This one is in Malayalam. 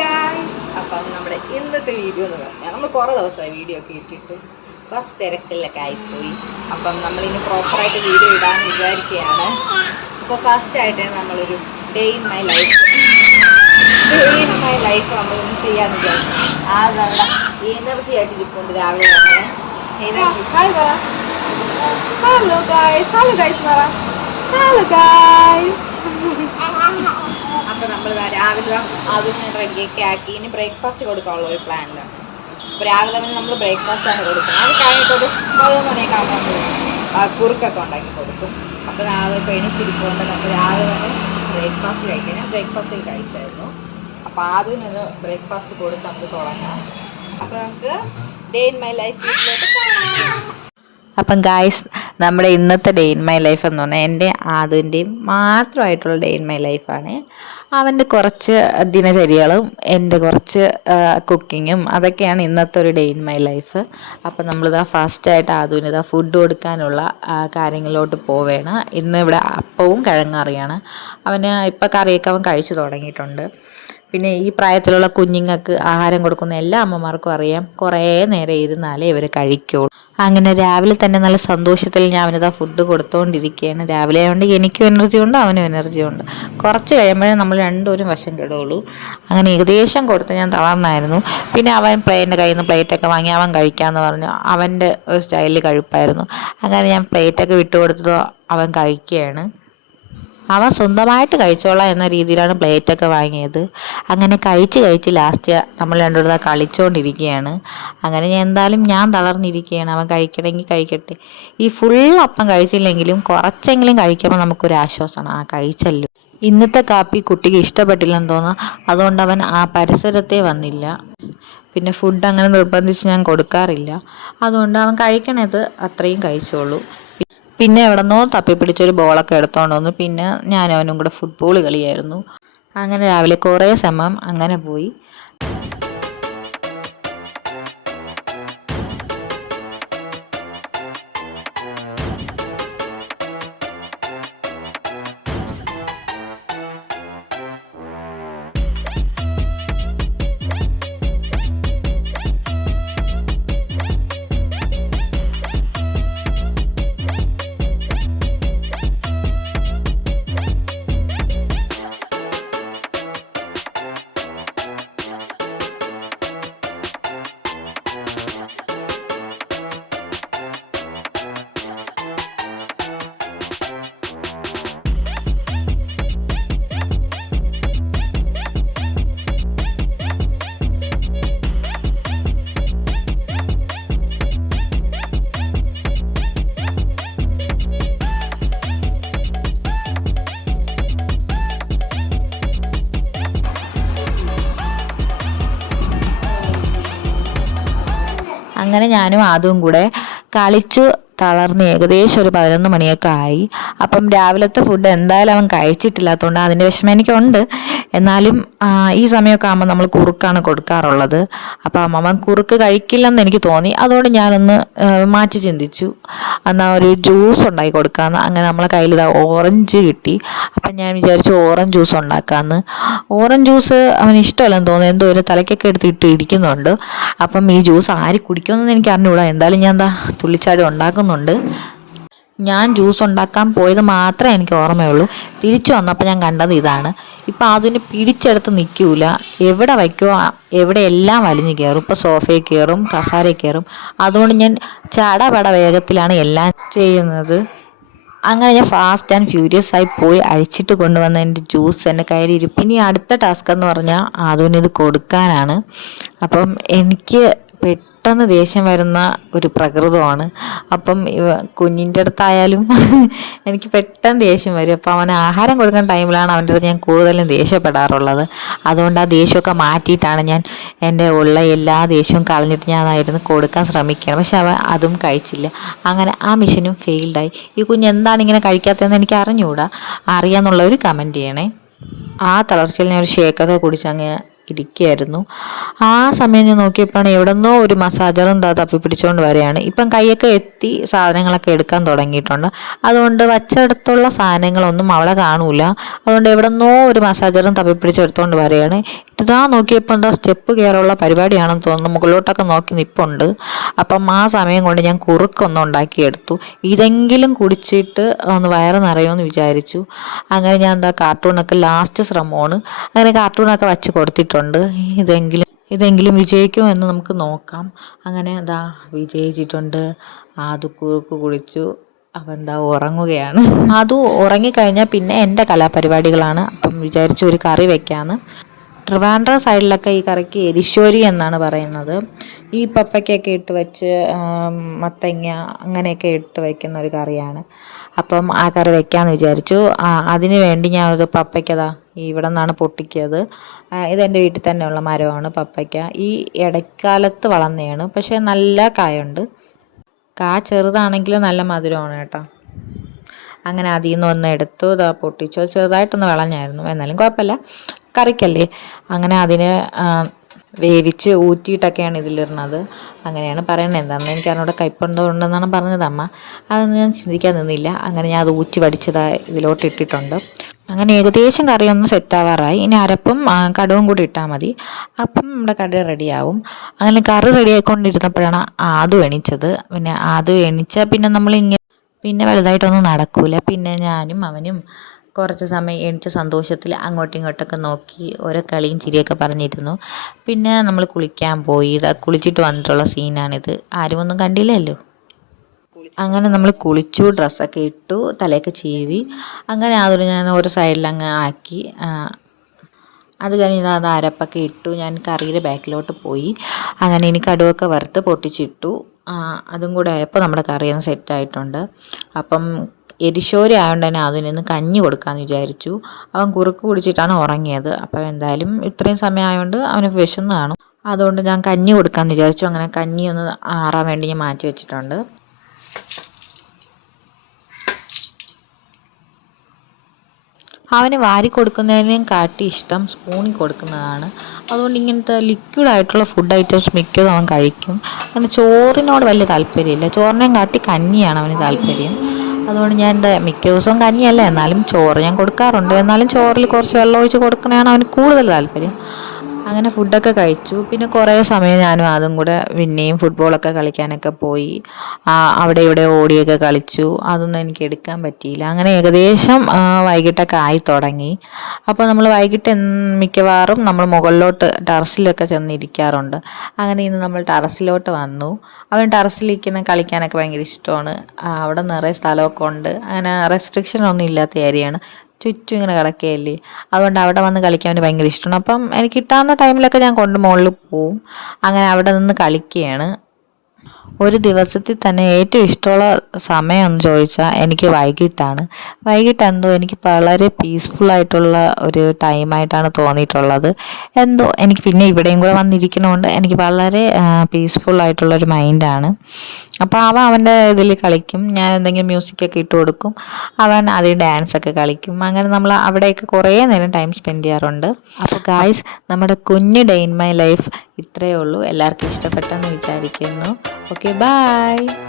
ഗായ്സ്, അപ്പം നമ്മുടെ ഇന്നത്തെ വീഡിയോ എന്ന് പറഞ്ഞാൽ നമ്മൾ കുറേ ദിവസമായി വീഡിയോ ഒക്കെ ഇട്ടിട്ട് കുറച്ച് തിരക്കിലൊക്കെ ആയിപ്പോയി. അപ്പം നമ്മളിനി പ്രോപ്പറായിട്ട് വീഡിയോ ഇടാമെന്ന് വിചാരിക്കുകയാണ്. അപ്പോൾ ഫസ്റ്റായിട്ട് നമ്മളൊരു ഡേ ഇൻ മൈ ലൈഫ് നമ്മളൊന്നും ചെയ്യാമെന്ന് വിചാരിച്ചു. അതവിടെ എനർജി ആയിട്ട് ഇരിപ്പുണ്ട് രാവിലെ തന്നെ. എനർജി ഹായ് പറ. ഹലോ ഗായ്സ് പറ. Hello guys. അപ്പോൾ നമ്മൾ രാവിലെ അതും ഞാൻ റെഡിയൊക്കെ ആക്കി ഇനി ബ്രേക്ക്ഫാസ്റ്റ് കൊടുക്കാനുള്ള ഒരു പ്ലാനിലാണ്. അപ്പോൾ രാവിലെ തന്നെ നമ്മൾ ബ്രേക്ക്ഫാസ്റ്റാണ് കൊടുക്കുന്നത്. അത് കഴിഞ്ഞിട്ടൊരു 11 മണിയൊക്കെ ആകുമ്പോൾ കുറുക്കൊക്കെ ഉണ്ടാക്കി കൊടുക്കും. അപ്പോൾ അതിപ്പോൾ എണീച്ചിരിക്കുകൊണ്ട് നമ്മൾ രാവിലെ തന്നെ ബ്രേക്ക്ഫാസ്റ്റ് കഴിക്കാൻ ഞാൻ ബ്രേക്ക്ഫാസ്റ്റ് കഴിച്ചായിരുന്നു. അപ്പോൾ ആദ്യമൊരു ബ്രേക്ക്ഫാസ്റ്റ് കൊടുത്ത് നമുക്ക് തുടങ്ങാം. അപ്പോൾ നമുക്ക് ഡേ ഇൻ മൈ ലൈഫ് വീട്ടിലോട്ട് കാണാം. അപ്പം ഗായ്സ്, നമ്മുടെ ഇന്നത്തെ ഡേ ഇൻ മൈ ലൈഫ് എന്ന് പറഞ്ഞാൽ എൻ്റെ ആദ്യൻ്റെയും മാത്രമായിട്ടുള്ള ഡേ ഇൻ മൈ ലൈഫാണ്. അവൻ്റെ കുറച്ച് ദിനചര്യകളും എൻ്റെ കുറച്ച് കുക്കിങ്ങും അതൊക്കെയാണ് ഇന്നത്തെ ഒരു ഡേ ഇൻ മൈ ലൈഫ്. അപ്പം നമ്മളിതാ ഫസ്റ്റായിട്ട് ആദ്യമിതാ ഫുഡ് കൊടുക്കാനുള്ള കാര്യങ്ങളിലോട്ട് പോവുകയാണ്. ഇന്ന് ഇവിടെ അപ്പവും കിഴങ്ങറിയാണ്. അവന് ഇപ്പം കറിയൊക്കെ അവൻ കഴിച്ചു തുടങ്ങിയിട്ടുണ്ട്. പിന്നെ ഈ പ്രായത്തിലുള്ള കുഞ്ഞുങ്ങൾക്ക് ആഹാരം കൊടുക്കുന്ന എല്ലാ അമ്മമാർക്കും അറിയാം, കുറേ നേരം ഇരുന്നാലേ ഇവർ കഴിക്കുള്ളൂ. അങ്ങനെ രാവിലെ തന്നെ നല്ല സന്തോഷത്തിൽ ഞാൻ അവനിതാ ഫുഡ് കൊടുത്തുകൊണ്ടിരിക്കുകയാണ്. രാവിലെ ആയതുകൊണ്ട് എനിക്കും എനർജി ഉണ്ട്, അവനും എനർജി ഉണ്ട്. കുറച്ച് കഴിയുമ്പോഴേ നമ്മൾ രണ്ടുപേരും വശം കെടുള്ളൂ. അങ്ങനെ ഏകദേശം കൊടുത്ത് ഞാൻ തളർന്നായിരുന്നു. പിന്നെ അവൻ എൻ്റെ കയ്യിൽ നിന്ന് പ്ലേറ്റൊക്കെ വാങ്ങി അവൻ കഴിക്കാമെന്ന് പറഞ്ഞു. അവൻ്റെ ഒരു സ്റ്റൈലിൽ കഴിപ്പായിരുന്നു. അങ്ങനെ ഞാൻ പ്ലേറ്റൊക്കെ വിട്ടു കൊടുത്തതോ അവൻ കഴിക്കുകയാണ്. അവൻ സ്വന്തമായിട്ട് കഴിച്ചോളാം എന്ന രീതിയിലാണ് പ്ലേറ്റൊക്കെ വാങ്ങിയത്. അങ്ങനെ കഴിച്ച് ലാസ്റ്റ് നമ്മൾ രണ്ടുപേരും കളിച്ചുകൊണ്ടിരിക്കുകയാണ്. അങ്ങനെ ഞാൻ തളർന്നിരിക്കുകയാണ്. അവൻ കഴിക്കണമെങ്കിൽ കഴിക്കട്ടെ. ഈ ഫുൾ അപ്പം കഴിച്ചില്ലെങ്കിലും കുറച്ചെങ്കിലും കഴിക്കുമ്പോൾ നമുക്കൊരു ആശ്വാസമാണ്, കഴിച്ചല്ലോ. ഇന്നത്തെ കാപ്പി കുട്ടിക്ക് ഇഷ്ടപ്പെട്ടില്ലെന്ന് തോന്നാം. അതുകൊണ്ട് അവൻ ആ പരിസരത്തെ വന്നില്ല. പിന്നെ ഫുഡ് അങ്ങനെ നിർബന്ധിച്ച് ഞാൻ കൊടുക്കാറില്ല. അതുകൊണ്ട് അവൻ കഴിക്കണത് അത്രയും കഴിച്ചോളൂ. പിന്നെ എവിടെന്നോ തപ്പിപ്പിടിച്ചൊരു ബോളൊക്കെ എടുത്തോണ്ട് വന്നു. പിന്നെ ഞാനും അവനും കൂടെ ഫുട്ബോൾ കളിയായിരുന്നു. അങ്ങനെ രാവിലെ കുറേ സമയം അങ്ങനെ പോയി. അങ്ങനെ ഞാനും അതും കൂടെ കളിച്ചു തളർന്ന് ഏകദേശം ഒരു 11 മണിയൊക്കെ ആയി. അപ്പം രാവിലത്തെ ഫുഡ് എന്തായാലും അവൻ കഴിച്ചിട്ടില്ലാത്തതുകൊണ്ട് അതിൻ്റെ വിഷമം എനിക്കുണ്ട്. എന്നാലും ഈ സമയമൊക്കെ ആകുമ്പോൾ നമ്മൾ കുറുക്കാണ് കൊടുക്കാറുള്ളത്. അപ്പം അവൻ കുറുക്ക് കഴിക്കില്ലെന്ന് എനിക്ക് തോന്നി. അതുകൊണ്ട് ഞാനൊന്ന് മാറ്റി ചിന്തിച്ചു, എന്നാൽ ഒരു ജ്യൂസ് ഉണ്ടാക്കി കൊടുക്കാമെന്ന്. അങ്ങനെ നമ്മളെ കയ്യിൽ ഓറഞ്ച് കിട്ടി. അപ്പം ഞാൻ വിചാരിച്ചു ഓറഞ്ച് ജ്യൂസ് ഉണ്ടാക്കാമെന്ന്. ഓറഞ്ച് ജ്യൂസ് അവന് ഇഷ്ടമല്ലെന്ന് തോന്നുന്നു, എന്തോ ഒരു തലയ്ക്കൊക്കെ എടുത്തിട്ട് ഇടിക്കുന്നുണ്ട്. അപ്പം ഈ ജ്യൂസ് ആര് കുടിക്കുമെന്ന് എനിക്ക് അറിഞ്ഞുകൂടാ. എന്തായാലും ഞാൻ തുള്ളിച്ചാടി ഉണ്ടാക്കുന്നുണ്ട്. ഞാൻ ജ്യൂസ് ഉണ്ടാക്കാൻ പോയത് മാത്രമേ എനിക്ക് ഓർമ്മയുള്ളൂ. തിരിച്ചു വന്നപ്പോൾ ഞാൻ കണ്ടത് ഇതാണ്. ഇപ്പം അതിന് പിടിച്ചെടുത്ത് നിൽക്കൂല, എവിടെ വയ്ക്കുമോ എവിടെയെല്ലാം വലിഞ്ഞു കയറും. ഇപ്പോൾ സോഫയിൽ കയറും, കസാരയിൽ കയറും. അതുകൊണ്ട് ഞാൻ ചടപട വേഗത്തിലാണ് എല്ലാം ചെയ്യുന്നത്. അങ്ങനെ ഞാൻ ഫാസ്റ്റ് ആൻഡ് ഫ്യൂരിയസ് ആയി പോയി അഴിച്ചിട്ട് കൊണ്ടുവന്ന എൻ്റെ ജ്യൂസ് എൻ്റെ കയ്യിലിരിക്കും. ഇനി അടുത്ത ടാസ്ക് എന്ന് പറഞ്ഞാൽ അതിനിത് കൊടുക്കാനാണ്. അപ്പം എനിക്ക് പെട്ടെന്ന് ദേഷ്യം വരുന്ന ഒരു പ്രകൃതമാണ്. അപ്പം കുഞ്ഞിൻ്റെ അടുത്തായാലും എനിക്ക് പെട്ടെന്ന് ദേഷ്യം വരും. അപ്പോൾ അവന് ആഹാരം കൊടുക്കുന്ന ടൈമിലാണ് അവൻ്റെ അടുത്ത് ഞാൻ കൂടുതലും ദേഷ്യപ്പെടാറുള്ളത്. അതുകൊണ്ട് ആ ദേഷ്യമൊക്കെ മാറ്റിയിട്ടാണ് ഞാൻ എൻ്റെ ഉള്ള എല്ലാ ദേഷ്യവും കളഞ്ഞിട്ട് ഞാനായിരുന്നു കൊടുക്കാൻ ശ്രമിക്കുകയാണ്. പക്ഷെ അവൻ അതും കഴിച്ചില്ല. അങ്ങനെ ആ മിഷനും ഫെയിൽഡായി. ഈ കുഞ്ഞ് എന്താണ് ഇങ്ങനെ കഴിക്കാത്തതെന്ന് എനിക്ക് അറിഞ്ഞുകൂടാ. അറിയാമെന്നുള്ളവർ കമൻറ്റ് ചെയ്യണേ. ആ തളർച്ചയിൽ ഞാൻ ഒരു ഷേക്കൊക്കെ കുടിച്ചങ്ങ് ഇരിക്കുകയായിരുന്നു. ആ സമയം ഞാൻ നോക്കിയപ്പോഴാണ് എവിടെന്നോ ഒരു മസാജറും തപ്പി പിടിച്ചുകൊണ്ട് വരികയാണ്. ഇപ്പം കൈയൊക്കെ എത്തി സാധനങ്ങളൊക്കെ എടുക്കാൻ തുടങ്ങിയിട്ടുണ്ട്. അതുകൊണ്ട് വച്ചെടുത്തുള്ള സാധനങ്ങളൊന്നും അവിടെ കാണൂല. അതുകൊണ്ട് എവിടെന്നോ ഒരു മസാജറും തപ്പി പിടിച്ചെടുത്തുകൊണ്ട് വരികയാണ്. ഇതാ നോക്കിയപ്പോൾ എന്താ സ്റ്റെപ്പ് കയറുള്ള പരിപാടിയാണെന്ന് തോന്നുന്നു. മുകളിലോട്ടൊക്കെ നോക്കി നിൽപ്പുണ്ട്. അപ്പം ആ സമയം കൊണ്ട് ഞാൻ കുറുക്കൊന്നും ഉണ്ടാക്കിയെടുത്തു. ഇതെങ്കിലും കുടിച്ചിട്ട് ഒന്ന് വയറ് നിറയുമെന്ന് വിചാരിച്ചു. അങ്ങനെ ഞാൻ എന്താ കാർട്ടൂണൊക്കെ ലാസ്റ്റ് ശ്രമമാണ്. അങ്ങനെ കാർട്ടൂണൊക്കെ വച്ച് കൊടുത്തിട്ടുണ്ട്. ഇതെങ്കിലും വിജയിക്കുമെന്ന് നമുക്ക് നോക്കാം. അങ്ങനെ എന്താ വിജയിച്ചിട്ടുണ്ട്. അത് കുറുക്ക് കുടിച്ചു. അവൻ എന്താ ഉറങ്ങുകയാണ്. അത് ഉറങ്ങിക്കഴിഞ്ഞാൽ പിന്നെ എൻ്റെ കലാപരിപാടികളാണ്. അപ്പം വിചാരിച്ചു ഒരു കറി വെക്കാമെന്ന്. ട്രിവാൻഡ്രം സൈഡിലൊക്കെ ഈ കറിക്ക് എരിശോരി എന്നാണ് പറയുന്നത്. ഈ പപ്പയ്ക്കൊക്കെ ഇട്ട് വെച്ച് മത്തങ്ങ അങ്ങനെയൊക്കെ ഇട്ട് വയ്ക്കുന്ന ഒരു കറിയാണ്. അപ്പം ആ കറി വെക്കാമെന്ന് വിചാരിച്ചു. അതിന് വേണ്ടി ഞാൻ ഒരു പപ്പയ്ക്കതാ ഇവിടെ നിന്നാണ് പൊട്ടിക്കിയത്. ഇതെൻ്റെ വീട്ടിൽ തന്നെയുള്ള മരമാണ് പപ്പയ്ക്ക. ഈ ഇടക്കാലത്ത് വളർന്നതാണ്. പക്ഷേ നല്ല കായുണ്ട്. ചെറുതാണെങ്കിലും നല്ല മധുരമാണ് കേട്ടോ. അങ്ങനെ അതിൽ നിന്ന് ഒന്ന് എടുത്തു പൊട്ടിച്ചു. ചെറുതായിട്ടൊന്ന് വിളഞ്ഞായിരുന്നു, എന്നാലും കുഴപ്പമില്ല, കറിക്കല്ലേ. അങ്ങനെ അതിനെ വേവിച്ച് ഊറ്റിയിട്ടൊക്കെയാണ് ഇതിലിടുന്നത്. അങ്ങനെയാണ് പറയുന്നത്. എന്താണെന്ന് എനിക്ക് അതിനോട് കയ്പെന്തോ ഉണ്ടെന്നാണ് പറഞ്ഞത് അമ്മ. അതൊന്നും ഞാൻ ചിന്തിക്കാൻ നിന്നില്ല. അങ്ങനെ ഞാൻ അത് ഊറ്റി വടിച്ചതായി ഇതിലോട്ട് ഇട്ടിട്ടുണ്ട്. അങ്ങനെ ഏകദേശം കറിയൊന്നും സെറ്റാവാറായി. ഇനി അരപ്പും കടുവും കൂടി ഇട്ടാൽ മതി. അപ്പം നമ്മുടെ കറി റെഡിയാവും. അങ്ങനെ കറി റെഡിയായിക്കൊണ്ടിരുന്നപ്പോഴാണ് ആദു എണീച്ചത്. പിന്നെ ആദു എണീച്ചാൽ പിന്നെ വലുതായിട്ടൊന്നും നടക്കൂല. പിന്നെ ഞാനും അവനും കുറച്ച് സമയം എണീച്ച സന്തോഷത്തിൽ അങ്ങോട്ടും ഇങ്ങോട്ടൊക്കെ നോക്കി ഓരോ കളിയും ചിരിയൊക്കെ പറഞ്ഞിരുന്നു. പിന്നെ നമ്മൾ കുളിക്കാൻ പോയി. കുളിച്ചിട്ട് വന്നിട്ടുള്ള സീനാണിത്. ആരും ഒന്നും കണ്ടില്ലല്ലോ. അങ്ങനെ നമ്മൾ കുളിച്ചു, ഡ്രസ്സൊക്കെ ഇട്ടു, തലയൊക്കെ ചീവി. അങ്ങനെ അതൊരു ഞാൻ ഒരു സൈഡിൽ അങ്ങ് ആക്കി. അത് കഴിഞ്ഞ് അത് അരപ്പൊക്കെ ഇട്ടു. ഞാൻ കറിയുടെ ബാക്കിലോട്ട് പോയി. അങ്ങനെ ഇനി കടുവൊക്കെ വറുത്ത് പൊട്ടിച്ചിട്ടു. അതും കൂടെ ആയപ്പോൾ നമ്മുടെ കറിയൊന്ന് സെറ്റായിട്ടുണ്ട്. അപ്പം എരിശോരി ആയതുകൊണ്ട് തന്നെ അതിനൊന്ന് കഞ്ഞി കൊടുക്കാമെന്ന് വിചാരിച്ചു. അവൻ കുറുക്ക് കുടിച്ചിട്ടാണ് ഉറങ്ങിയത്. അപ്പം എന്തായാലും ഇത്രയും സമയം ആയതുകൊണ്ട് അവന് വിശന്ന് കാണും. അതുകൊണ്ട് ഞാൻ കഞ്ഞി കൊടുക്കാമെന്ന് വിചാരിച്ചു. അങ്ങനെ കഞ്ഞി ഒന്ന് ആറാൻ വേണ്ടി ഞാൻ മാറ്റി വെച്ചിട്ടുണ്ട്. അവന് വാരി കൊടുക്കുന്നതിനേയും കാട്ടി ഇഷ്ടം സ്പൂണിൽ കൊടുക്കുന്നതാണ്. അതുകൊണ്ട് ഇങ്ങനത്തെ ലിക്വിഡായിട്ടുള്ള ഫുഡ് ഐറ്റംസ് മിക്കതും അവൻ കഴിക്കും. അങ്ങനെ ചോറിനോട് വലിയ താല്പര്യമില്ല. ചോറിനേയും കാട്ടി കഞ്ഞിയാണ് അവന് താല്പര്യം. അതുകൊണ്ട് ഞാൻ മിക്ക ദിവസവും കഞ്ഞിയല്ല, എന്നാലും ചോറ് ഞാൻ കൊടുക്കാറുണ്ട്. എന്നാലും ചോറിൽ കുറച്ച് വെള്ളം ഒഴിച്ച് കൊടുക്കണതാണ് അവന് കൂടുതൽ താല്പര്യം. അങ്ങനെ ഫുഡൊക്കെ കഴിച്ചു. പിന്നെ കുറേ സമയം ഞാനും അതും കൂടെ പിന്നെയും ഫുട്ബോളൊക്കെ കളിക്കാനൊക്കെ പോയി. അവിടെ ഇവിടെ ഓടിയൊക്കെ കളിച്ചു. അതൊന്നും എനിക്ക് എടുക്കാൻ പറ്റിയില്ല. അങ്ങനെ ഏകദേശം വൈകിട്ടൊക്കെ ആയി തുടങ്ങി. അപ്പോൾ നമ്മൾ വൈകിട്ട് മിക്കവാറും നമ്മൾ മുകളിലോട്ട് ടെറസിലൊക്കെ ചെന്നിരിക്കാറുണ്ട്. അങ്ങനെ ഇന്ന് നമ്മൾ ടെറസിലോട്ട് വന്നു. അവൻ ടെറസിലിരിക്കുന്ന കളിക്കാനൊക്കെ ഭയങ്കര ഇഷ്ടമാണ്. അവിടെ നിറയെ സ്ഥലമൊക്കെ ഉണ്ട്. അങ്ങനെ റെസ്ട്രിക്ഷനൊന്നും ഇല്ലാത്ത ഏരിയയാണ്. ചുറ്റും ഇങ്ങനെ കിടക്കുകയല്ലേ. അതുകൊണ്ട് അവിടെ വന്ന് കളിക്കാൻ ഭയങ്കര ഇഷ്ടമാണ്. അപ്പം എനിക്ക് കിട്ടാവുന്ന ടൈമിലൊക്കെ ഞാൻ കൊണ്ട് മുകളിൽ പോവും. അങ്ങനെ അവിടെ നിന്ന് കളിക്കുകയാണ്. ഒരു ദിവസത്തിൽ തന്നെ ഏറ്റവും ഇഷ്ടമുള്ള സമയം എന്ന് ചോദിച്ചാൽ എനിക്ക് വൈകിട്ടാണ്. വൈകിട്ട് എന്തോ എനിക്ക് വളരെ പീസ്ഫുള്ളായിട്ടുള്ള ഒരു ടൈമായിട്ടാണ് തോന്നിയിട്ടുള്ളത്. എന്തോ എനിക്ക് പിന്നെ ഇവിടെയും കൂടെ വന്നിരിക്കുന്നതുകൊണ്ട് എനിക്ക് വളരെ പീസ്ഫുള്ളായിട്ടുള്ളൊരു മൈൻഡാണ്. അപ്പോൾ അവൻ്റെ ഇതിൽ കളിക്കും. ഞാൻ എന്തെങ്കിലും മ്യൂസിക്കൊക്കെ ഇട്ട് കൊടുക്കും. അവൻ അതിൽ ഡാൻസൊക്കെ കളിക്കും. അങ്ങനെ നമ്മൾ അവിടെയൊക്കെ കുറേ നേരം ടൈം സ്പെൻഡ് ചെയ്യാറുണ്ട്. അപ്പോൾ ഗായ്സ്, നമ്മുടെ കുഞ്ഞ് ഡേ ഇൻ മൈ ലൈഫ് ഇത്രയേ ഉള്ളൂ. എല്ലാവർക്കും ഇഷ്ടപ്പെട്ടെന്ന് വിചാരിക്കുന്നു. Okay, by.